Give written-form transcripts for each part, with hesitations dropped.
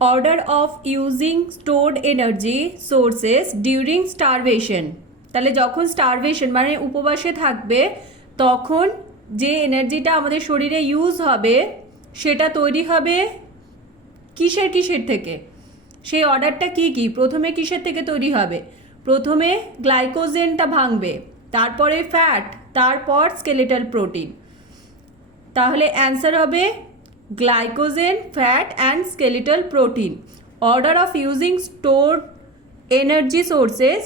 order of using stored energy sources during starvation. তাহলে যখন স্টারভেশন মানে উপবাসে থাকবে তখন যে এনার্জিটা আমাদের শরীরে ইউজ হবে সেটা তৈরি হবে কিসের কিসের থেকে, সেই অর্ডারটা কি কি, প্রথমে কিসের থেকে তৈরি হবে, প্রথমে গ্লাইকোজেনটা ভাঙবে, তারপরে ফ্যাট, তারপর স্কেলেটাল প্রোটিন। তাহলে অ্যান্সার হবে glycogen, fat and skeletal protein. Order of using stored energy sources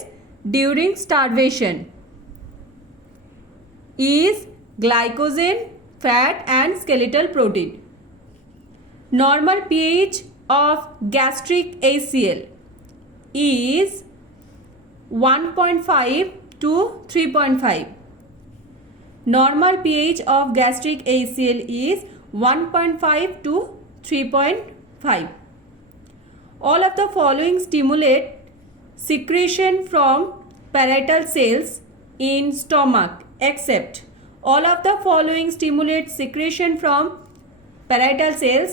during starvation is glycogen, fat and skeletal protein. Normal pH of gastric HCl is 1.5 to 3.5. Normal pH of gastric HCl is 1.5 to 3.5. All of the following stimulate secretion from parietal cells in stomach except. All of the following stimulate secretion from parietal cells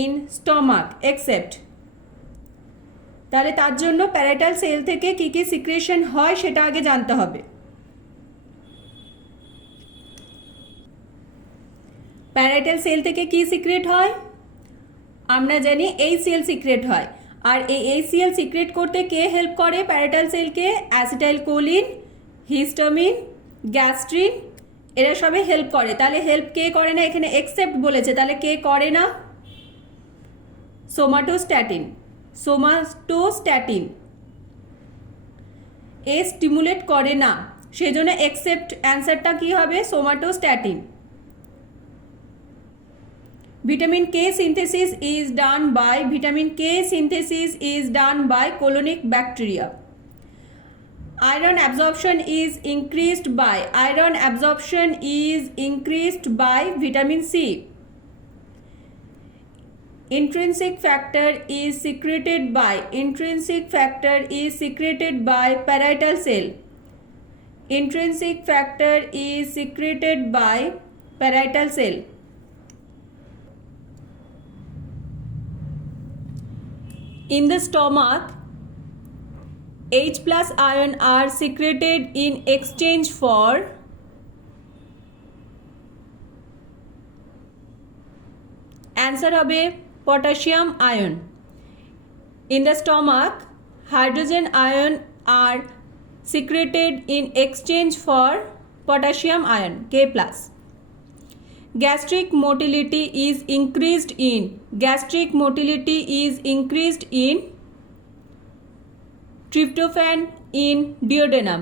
in stomach except. তাহলে তার জন্য parietal sell থেকে কি কি সিক্রেশন হয় সেটা আগে জানতে হবে। প্যারাইটাল সেল থেকে কি সিক্রেট হয়? আমরা জানি HCl সিক্রেট হয়। আর এই HCl সিক্রেট করতে কে হেল্প করে প্যারাইটাল সেলকে? অ্যাসিটাইলকোলিন, হিস্টামিন, গ্যাস্ট্রিন, এরা সবে হেল্প করে। তাহলে হেল্প কে করে না? এখানে এক্সেপ্ট বলেছে, তাহলে কে করে না? সোমাটোস্ট্যাটিন। সোমাটোস্ট্যাটিন এ স্টিমুলেট করে না, সেজন্য এক্সেপ্ট অ্যান্সারটা কি হবে? Somatostatin. Vitamin K synthesis is done by colonic bacteria. Iron absorption is increased by vitamin C. Intrinsic factor is secreted by parietal cell. Intrinsic factor is secreted by parietal cell. In the stomach, H plus ion are secreted in exchange for answer হবে potassium ion. In the stomach, hydrogen ion are secreted in exchange for potassium ion K plus. Gastric motility is increased in tryptophan in duodenum.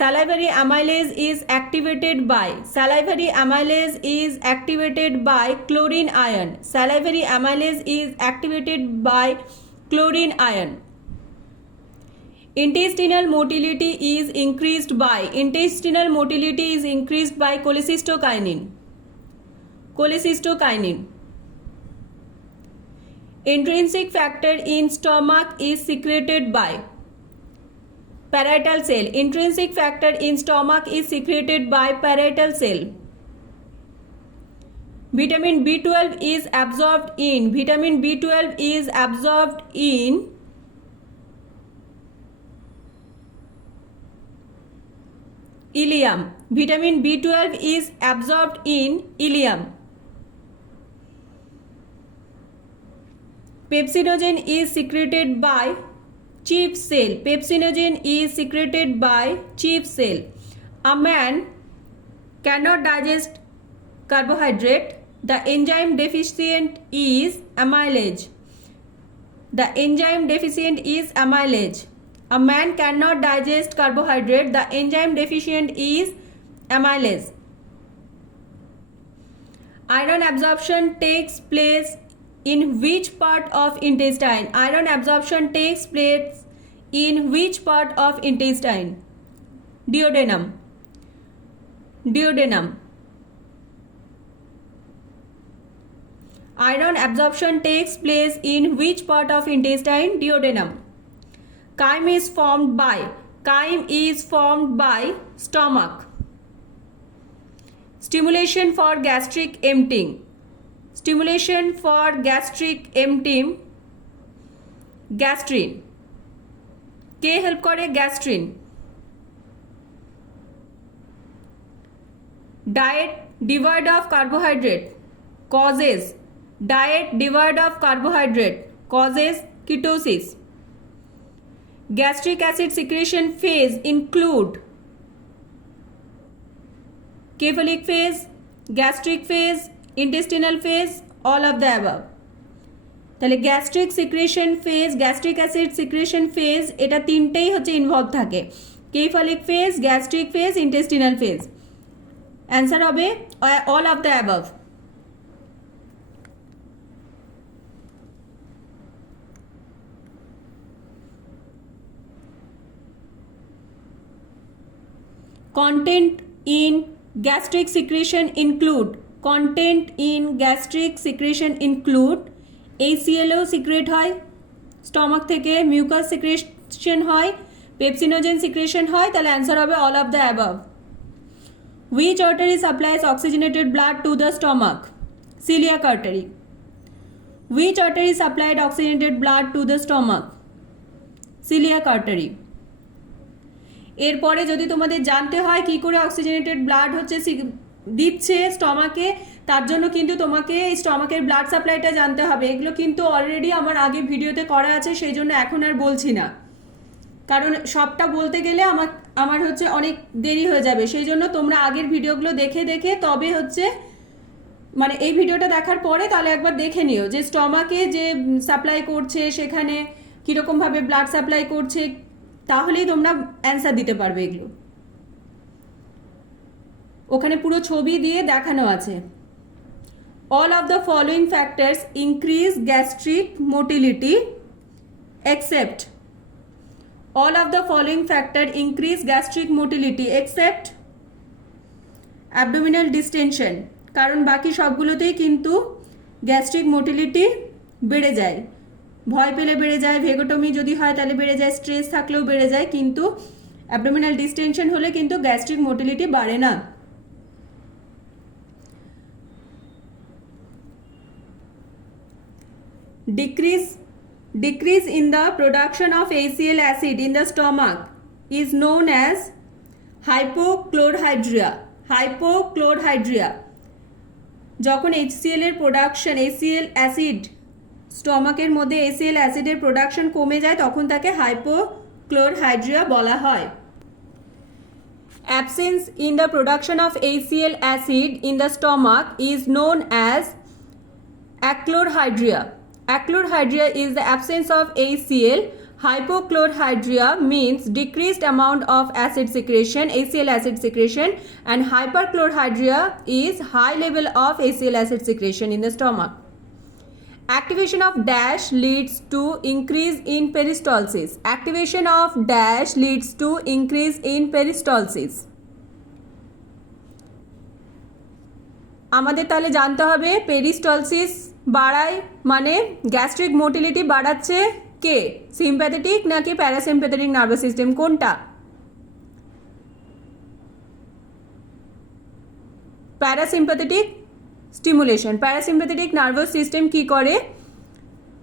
Salivary amylase is activated by chlorine ion. Intestinal motility is increased by cholecystokinin. Intrinsic factor in stomach is secreted by parietal cell. Vitamin B12 is absorbed in ileum. Vitamin B12 is absorbed in ileum. Pepsinogen is secreted by chief cell. A man cannot digest carbohydrate. The enzyme deficient is amylase. A man cannot digest carbohydrate. The enzyme deficient is amylase. Iron absorption takes place in which part of intestine? Duodenum. Iron absorption takes place in which part of intestine? Duodenum. Chyme is formed by stomach. Stimulation for gastric emptying. Stimulation for gastric emptying. Gastrin. কে হেল্প করে? Gastrin. Diet devoid of carbohydrate causes causes ketosis. Gastric acid secretion phase include cephalic phase, gastric phase, intestinal phase, all of the above. তাহলে gastric secretion phase, gastric acid secretion phase, এটা তিনটেই হচ্ছে involve থাকে। Cephalic phase, gastric phase, intestinal phase. Answer হবে all of the above. Content in gastric secretion include ACLও secrete হয় stomach থেকে, mucus secretion হয়, পেপসিনোজেন সিক্রেশন হয়। তাহলে অ্যান্সার হবে all of the above. Which artery supplies oxygenated blood to the stomach? Celiac artery. Which artery supplied oxygenated blood to the stomach? Celiac artery. এরপরে যদি তোমাদের জানতে হয় কি করে অক্সিজেনেটেড ব্লাড হচ্ছে দিচ্ছে স্টমাকে, তার জন্য কিন্তু তোমাকে এই স্টমাকের ব্লাড সাপ্লাইটা জানতে হবে। এগুলো কিন্তু অলরেডি আমার আগে ভিডিওতে করা আছে, সেই জন্য এখন আর বলছি না, কারণ সবটা বলতে গেলে আমার হচ্ছে অনেক দেরি হয়ে যাবে। সেই জন্য তোমরা আগের ভিডিওগুলো দেখে তবে হচ্ছে মানে এই ভিডিওটা দেখার পরে তাহলে একবার দেখে নিও যে স্টমাকে যে সাপ্লাই করছে সেখানে কীরকমভাবে ব্লাড সাপ্লাই করছে, তাহলেই তোমরা অ্যান্সার দিতে পারবে। এগুলো ওখানে পুরো ছবি দিয়ে দেখানো আছে। All of the following factors increase gastric motility except all of the following factor increase gastric motility except abdominal distension, কারণ বাকি সবগুলোতেই কিন্তু গ্যাস্ট্রিক মোটিলিটি বেড়ে যায়। ভয় পেলে বেড়ে যায়, ভেগোটমি যদি হয় তাহলে বেড়ে যায়, স্ট্রেস থাকলেও বেড়ে যায়, কিন্তু অ্যাবডোমিনাল ডিস্টেনশন হলে কিন্তু গ্যাস্ট্রিক মোটিলিটি বাড়ে না। Decrease in the production of HCl acid in the stomach is known as hypochlorhydria. যখন HCl এর প্রোডাকশন, HCl অ্যাসিড স্টমাকের মধ্যে HCl অ্যাসিডের প্রোডাকশন কমে যায় তখন তাকে হাইপোক্লোরহাইড্রিয়া বলা হয়। Absence in the production of HCl acid in the stomach is known as achlorhydria. Achlorhydria is the absence of HCl. Hypochlorhydria means decreased amount of acid secretion, HCl acid secretion, and hyperchlorhydria is high level of HCl acid secretion in the stomach. Activation of dash leads to increase in peristalsis. Activation of dash leads to increase in peristalsis. আমাদের তাহলে জানতে হবে পেরিস্টলসিস বাড়ায় মানে gastric motility বাড়াচ্ছে কে? Sympathetic নাকি parasympathetic nervous system, কোনটা? Parasympathetic stimulation. Parasympathetic nervous system কি করে?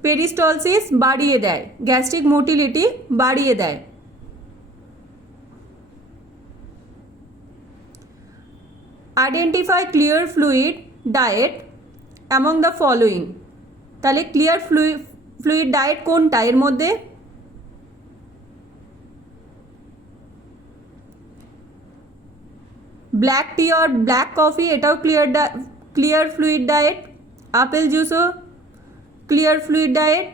পেরিস্টলসিস বাড়িয়ে দেয়, গ্যাস্ট্রিক মোটিলিটি বাড়িয়ে দেয়। Identify clear fluid diet among the following. তাহলে ক্লিয়ার ফ্লুইড ডায়েট কোনটা এর মধ্যে? ব্ল্যাক টি আর ব্ল্যাক কফি এটাও ক্লিয়ার ফ্লুইড ডায়েট। আপেল জুসও ক্লিয়ার ফ্লুইড ডায়েট,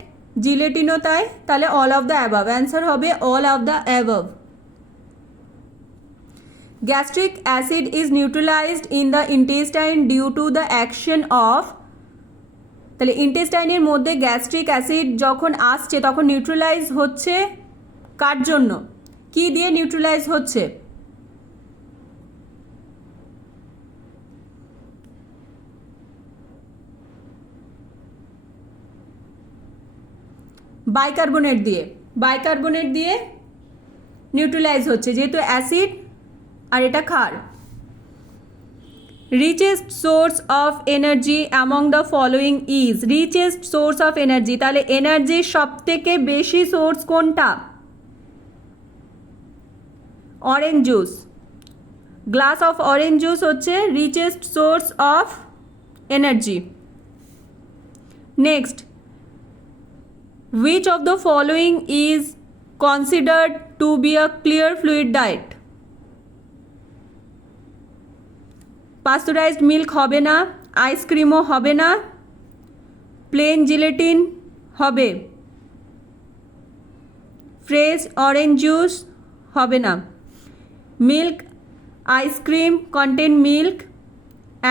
জিলেটিনও তাই। তাহলে all of the above, answer হবে all of the above. Gastric acid is neutralized in the intestine due to the action of, তাহলে ইন্টেস্টাইনের মধ্যে গ্যাস্ট্রিক অ্যাসিড যখন আসছে তখন নিউট্রালাইজ হচ্ছে কার জন্য? কি দিয়ে নিউট্রালাইজ হচ্ছে? বাইকার্বনেট দিয়ে নিউট্রালাইজ হচ্ছে, যেহেতু অ্যাসিড আর এটা ক্ষার। richest source of energy among the following is richest source of energy তাহলে এনার্জির সবথেকে বেশি সোর্স কোনটা orange juice glass of orange juice হচ্ছে richest source of energy next which of the following is considered to be a clear fluid diet pasteurised milk হবে না আইসক্রিমও হবে না প্লেন জিলেটিন হবে ফ্রেশ অরেঞ্জ জুস হবে না milk ice cream contain milk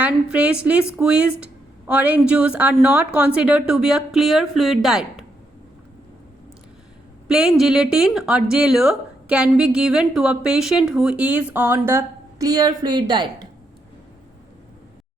and freshly squeezed orange juice are not considered to be a clear fluid diet plain gelatin or jello can be given to a patient who is on the clear fluid diet